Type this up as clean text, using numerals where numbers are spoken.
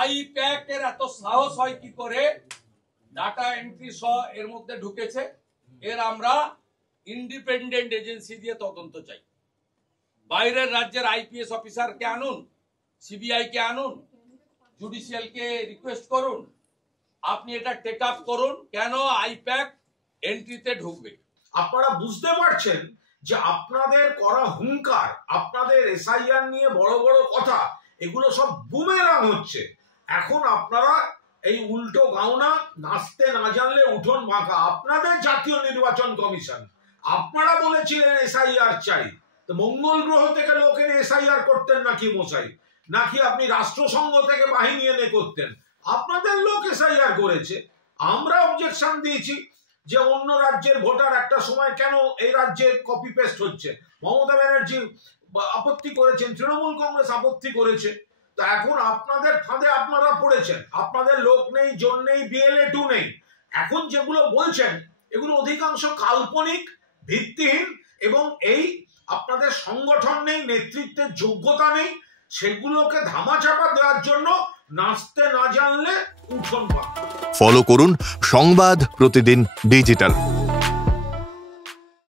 I-PAC এর এত সাহস হয় কি করে ডাটা এন্ট্রি সহ এর মধ্যে ঢুকেছে? এর আমরা ইন্ডিপেন্ডেন্ট এজেন্সি দিয়ে তদন্ত চাই। বাইরের রাজ্যের আইপিএস অফিসার কে আনুন, সিবিআই কে আনুন, জুডিশিয়াল কে রিকোয়েস্ট করুন, আপনি এটা টেক আপ করুন কেন আইপ্যাক এন্ট্রিতে ঢুকবে। আপনারা বুঝতে পারছেন যে আপনাদের করা হুঙ্কার, আপনাদের এসআইআর নিয়ে বড় বড় কথা, এগুলো সব বুমেরাং হচ্ছে। এখন আপনারা এই উল্টো গাওনা, নাচতে না জানলে উঠোন বাঁকা। আপনাদের জাতীয় নির্বাচন কমিশন, আপনারা বলেছিলেন এসআইআর চাই, তো মঙ্গল গ্রহ থেকে লোকের এসআইআর করতেন নাকি মশাই? নাকি আপনি রাষ্ট্রসংঘ থেকে বাহিনী এনে করতেন? আপনাদের লোক এসআইআর করেছে। আমরা অবজেকশন দিয়েছি যে অন্য রাজ্যের ভোটার একটা সময় কেন এই রাজ্যে কপি পেস্ট হচ্ছে। মমতা ব্যানার্জি আপত্তি করেছেন, তৃণমূল কংগ্রেস আপত্তি করেছে। তা এখন আপনাদের ফাঁদে আপনারা পড়েছেন। আপনাদের লোক নেই, জোর নেই, বিএলএ 2 নেই। এখন যেগুলো বলছেন এগুলো অধিকাংশ কাল্পনিক, ভিত্তিহীন, এবং এই আপনাদের সংগঠন নেই, নেতৃত্বের যোগ্যতা নেই, সেগুলোকে ধামাচাপা দেওয়ার জন্য নাচতে না জানলে উঠোন পাক। ফলো করুন সংবাদ প্রতিদিন ডিজিটাল।